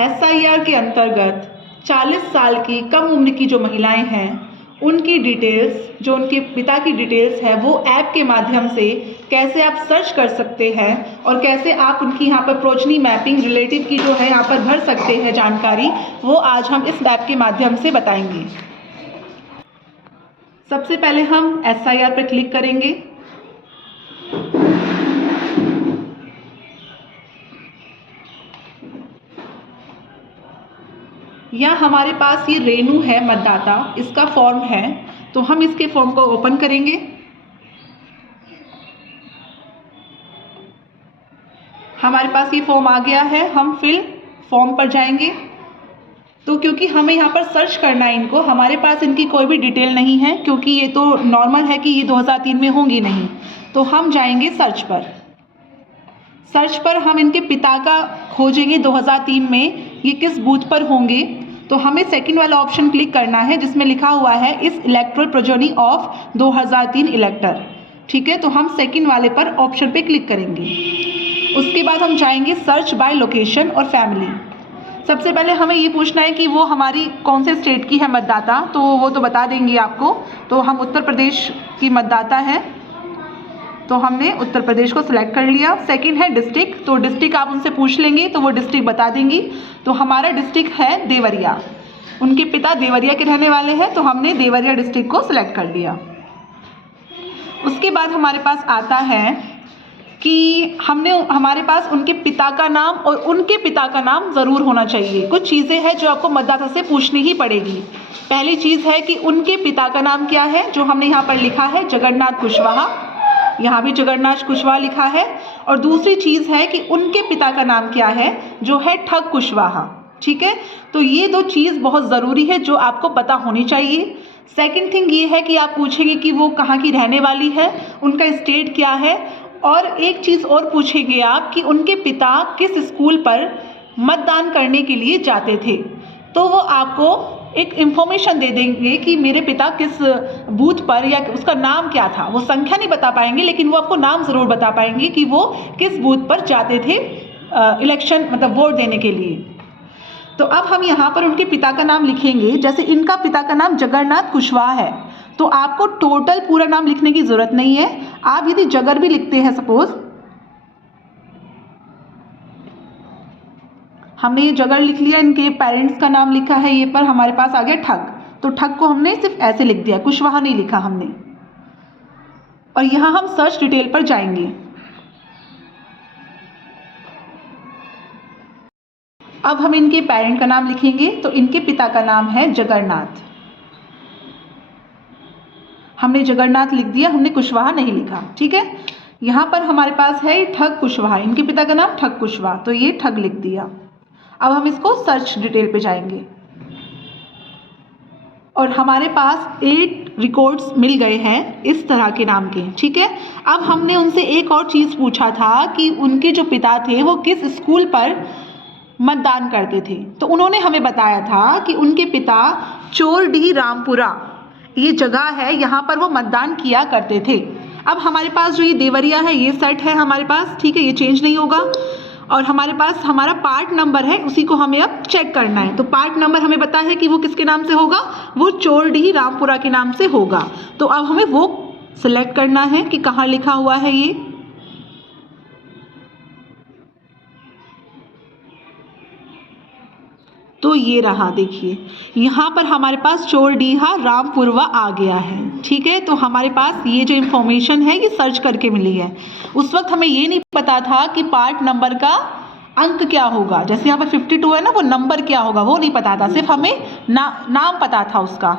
SIR के अंतर्गत 40 साल की कम उम्र की जो महिलाएं हैं उनकी डिटेल्स, जो उनके पिता की डिटेल्स है, वो ऐप के माध्यम से कैसे आप सर्च कर सकते हैं और कैसे आप उनकी यहाँ पर प्रोजनी मैपिंग रिलेटिव की जो है यहाँ पर भर सकते हैं जानकारी, वो आज हम इस ऐप के माध्यम से बताएंगे। सबसे पहले हम एसआईआर पर क्लिक करेंगे। या हमारे पास ये रेनू है मतदाता, इसका फॉर्म है, तो हम इसके फॉर्म को ओपन करेंगे। हमारे पास ये फॉर्म आ गया है, हम फिल फॉर्म पर जाएंगे। तो क्योंकि हमें यहाँ पर सर्च करना है इनको, हमारे पास इनकी कोई भी डिटेल नहीं है क्योंकि ये तो नॉर्मल है कि ये 2003 में होंगी नहीं, तो हम जाएंगे सर्च पर। सर्च पर हम इनके पिता का खोजेंगे 2003 में ये किस बूथ पर होंगे, तो हमें सेकंड वाला ऑप्शन क्लिक करना है जिसमें लिखा हुआ है इस इलेक्टोरल प्रोजनी ऑफ 2003 इलेक्टर। ठीक है, तो हम सेकंड वाले पर ऑप्शन पे क्लिक करेंगे। उसके बाद हम जाएंगे सर्च बाय लोकेशन और फैमिली। सबसे पहले हमें ये पूछना है कि वो हमारी कौन से स्टेट की है मतदाता, तो वो तो बता देंगे आपको। तो हम उत्तर प्रदेश की मतदाता है, तो हमने उत्तर प्रदेश को सिलेक्ट कर लिया। सेकंड है डिस्ट्रिक्ट, तो डिस्ट्रिक्ट आप उनसे पूछ लेंगे तो वो डिस्ट्रिक्ट बता देंगी। तो हमारा डिस्ट्रिक्ट है देवरिया, उनके पिता देवरिया के रहने वाले हैं, तो हमने देवरिया डिस्ट्रिक्ट को सिलेक्ट कर लिया। उसके बाद हमारे पास आता है कि हमारे पास उनके पिता का नाम और उनके पिता का नाम ज़रूर होना चाहिए। कुछ चीज़ें हैं जो आपको मतदाता से पूछनी ही पड़ेगी। पहली चीज़ है कि उनके पिता का नाम क्या है, जो हमने यहाँ पर लिखा है जगन्नाथ कुशवाहा, यहाँ भी जगन्नाथ कुशवाहा लिखा है। और दूसरी चीज़ है कि उनके पिता का नाम क्या है, जो है ठग कुशवाहा। ठीक है, तो ये दो चीज़ बहुत ज़रूरी है जो आपको पता होनी चाहिए। सेकंड थिंग ये है कि आप पूछेंगे कि वो कहाँ की रहने वाली है, उनका स्टेट क्या है, और एक चीज़ और पूछेंगे आप कि उनके पिता किस स्कूल पर मतदान करने के लिए जाते थे। तो वो आपको एक इंफॉर्मेशन दे देंगे कि मेरे पिता किस बूथ पर, या उसका नाम क्या था। वो संख्या नहीं बता पाएंगे लेकिन वो आपको नाम ज़रूर बता पाएंगे कि वो किस बूथ पर जाते थे इलेक्शन मतलब वोट देने के लिए। तो अब हम यहाँ पर उनके पिता का नाम लिखेंगे। जैसे इनका पिता का नाम जगन्नाथ कुशवाहा है, तो आपको टोटल पूरा नाम लिखने की ज़रूरत नहीं है। आप यदि जगर भी लिखते हैं, सपोज हमने ये जगह लिख लिया, इनके पेरेंट्स का नाम लिखा है ये, पर हमारे पास आ गया ठग, तो ठग को हमने सिर्फ ऐसे लिख दिया, कुशवाहा नहीं लिखा हमने। और यहाँ हम सर्च डिटेल पर जाएंगे। अब हम इनके पेरेंट का नाम लिखेंगे, तो इनके पिता का नाम है जगन्नाथ, हमने जगन्नाथ लिख दिया, हमने कुशवाहा नहीं लिखा। ठीक है, यहाँ पर हमारे पास है ठग कुशवाहा, इनके पिता का नाम ठग कुशवाहा, तो ये ठग लिख दिया। अब हम इसको सर्च डिटेल पे जाएंगे और हमारे पास 8 रिकॉर्ड्स मिल गए हैं इस तरह के नाम के। ठीक है, अब हमने उनसे एक और चीज़ पूछा था कि उनके जो पिता थे वो किस स्कूल पर मतदान करते थे। तो उन्होंने हमें बताया था कि उनके पिता चोरडीह रामपुरा, ये जगह है, यहाँ पर वो मतदान किया करते थे। अब हमारे पास जो ये देवरिया है ये सेट है हमारे पास। ठीक है, ये चेंज नहीं होगा। और हमारे पास हमारा पार्ट नंबर है, उसी को हमें अब चेक करना है। तो पार्ट नंबर हमें पता है कि वो किसके नाम से होगा, वो चोरडीह रामपुरा के नाम से होगा। तो अब हमें वो सिलेक्ट करना है कि कहाँ लिखा हुआ है ये। तो ये रहा, देखिए यहाँ पर हमारे पास चोरडीहा रामपुरवा आ गया है। ठीक है, तो हमारे पास ये जो इन्फॉर्मेशन है ये सर्च करके मिली है। उस वक्त हमें ये नहीं पता था कि पार्ट नंबर का अंक क्या होगा, जैसे यहाँ पर 52 है ना, वो नंबर क्या होगा वो नहीं पता था, सिर्फ हमें नाम पता था उसका।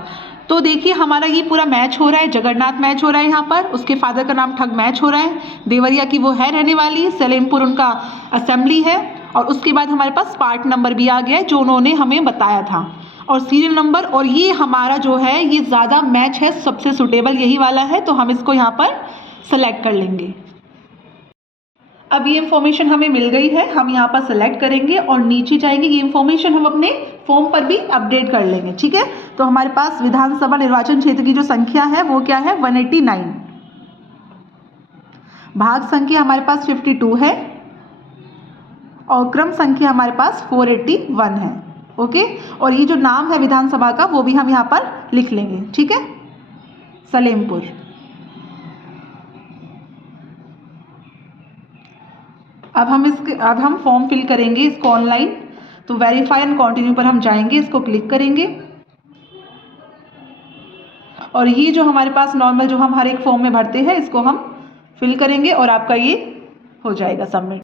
तो देखिए हमारा ये पूरा मैच हो रहा है, जगन्नाथ मैच हो रहा है यहाँ पर, उसके फादर का नाम ठग मैच हो रहा है, देवरिया की वो है रहने वाली, सलेमपुर उनका असेंबली है, और उसके बाद हमारे पास पार्ट नंबर भी आ गया है जो उन्होंने हमें बताया था, और सीरियल नंबर। और ये हमारा जो है ये ज़्यादा मैच है, सबसे सुटेबल यही वाला है, तो हम इसको यहाँ पर सेलेक्ट कर लेंगे। अब ये इन्फॉर्मेशन हमें मिल गई है, हम यहाँ पर सेलेक्ट करेंगे और नीचे जाएंगे। ये इन्फॉर्मेशन हम अपने फॉर्म पर भी अपडेट कर लेंगे। ठीक है, तो हमारे पास विधानसभा निर्वाचन क्षेत्र की जो संख्या है वो क्या है, 189। भाग संख्या हमारे पास 52 है। और क्रम संख्या हमारे पास 481 है। ओके, और ये जो नाम है विधानसभा का वो भी हम यहाँ पर लिख लेंगे। ठीक है, सलेमपुर। अब हम फॉर्म फिल करेंगे इसको ऑनलाइन। तो वेरीफाई एंड कंटिन्यू पर हम जाएंगे, इसको क्लिक करेंगे और ये जो हमारे पास नॉर्मल जो हम हर एक फॉर्म में भरते हैं इसको हम फिल करेंगे और आपका ये हो जाएगा सबमिट।